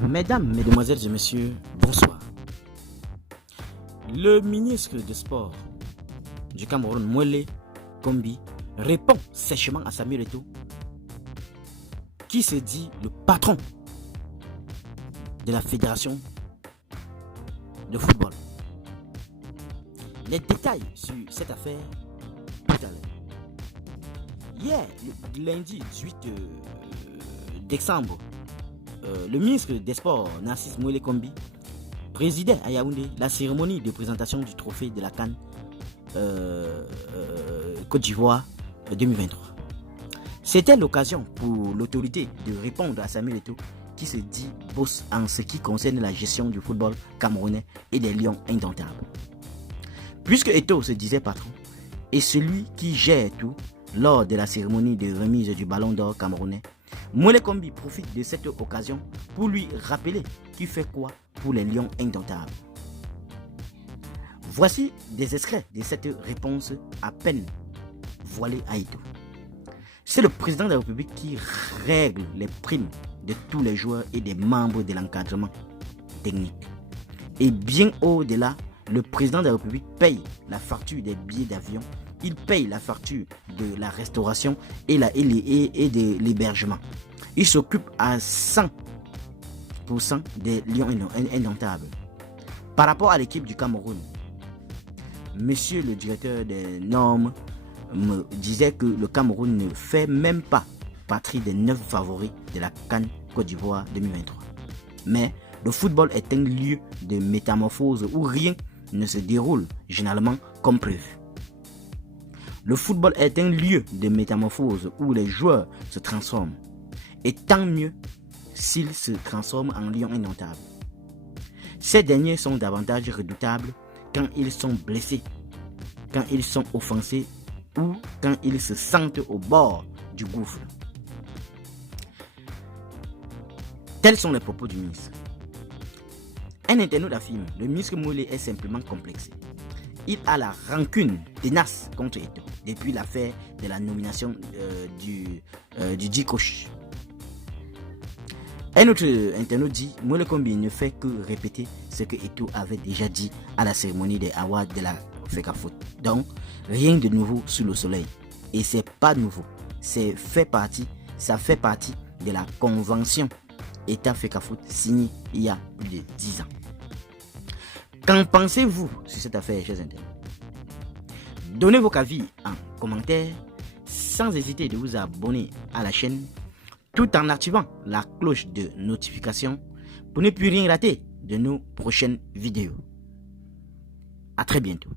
Mesdames, Mesdemoiselles et Messieurs, bonsoir. Le ministre des Sports du Cameroun, Mwele Kombi, répond sèchement à Samuel Eto'o, qui se dit le patron de la fédération de football. Les détails sur cette affaire tout à l'heure. Hier, le lundi 18 décembre, le ministre des Sports, Narcisse Mwele Kombi, présidait à Yaoundé la cérémonie de présentation du trophée de la CAN Côte d'Ivoire 2023. C'était l'occasion pour l'autorité de répondre à Samuel Eto'o, qui se dit boss en ce qui concerne la gestion du football camerounais et des lions indomptables. Puisque Eto'o se disait patron et celui qui gère tout lors de la cérémonie de remise du ballon d'or camerounais, Mwele Kombi profite de cette occasion pour lui rappeler qui fait quoi pour les lions indomptables. Voici des extraits de cette réponse à peine voilée à Eto'o. C'est le président de la République qui règle les primes de tous les joueurs et des membres de l'encadrement technique. Et bien au-delà, le président de la République paye la facture des billets d'avion, il paye la facture de la restauration et de l'hébergement. Il s'occupe à 100% des lions indomptables. Par rapport à l'équipe du Cameroun, monsieur le directeur des normes me disait que le Cameroun ne fait même pas partie des 9 favoris de la CAN Côte d'Ivoire 2023. Mais le football est un lieu de métamorphose où rien ne se déroule généralement comme prévu. Le football est un lieu de métamorphose où les joueurs se transforment. Et tant mieux s'ils se transforment en lions indomptables. Ces derniers sont davantage redoutables quand ils sont blessés, quand ils sont offensés ou quand ils se sentent au bord du gouffre. Tels sont les propos du ministre. Un internaute affirme, le ministre Mwele est simplement complexé. Il a la rancune tenace contre Eto'o depuis l'affaire de la nomination du dit coach. Un autre internaute dit, Mwele Kombi ne fait que répéter ce que Eto'o avait déjà dit à la cérémonie des awards de la FECAFOOT. Donc, rien de nouveau sous le soleil. Et c'est pas nouveau. Ça fait partie de la convention État FECAFOOT signée il y a plus de 10 ans. Qu'en pensez-vous sur cette affaire, chers internautes? Donnez vos avis en commentaire, sans hésiter de vous abonner à la chaîne, tout en activant la cloche de notification pour ne plus rien rater de nos prochaines vidéos. À très bientôt.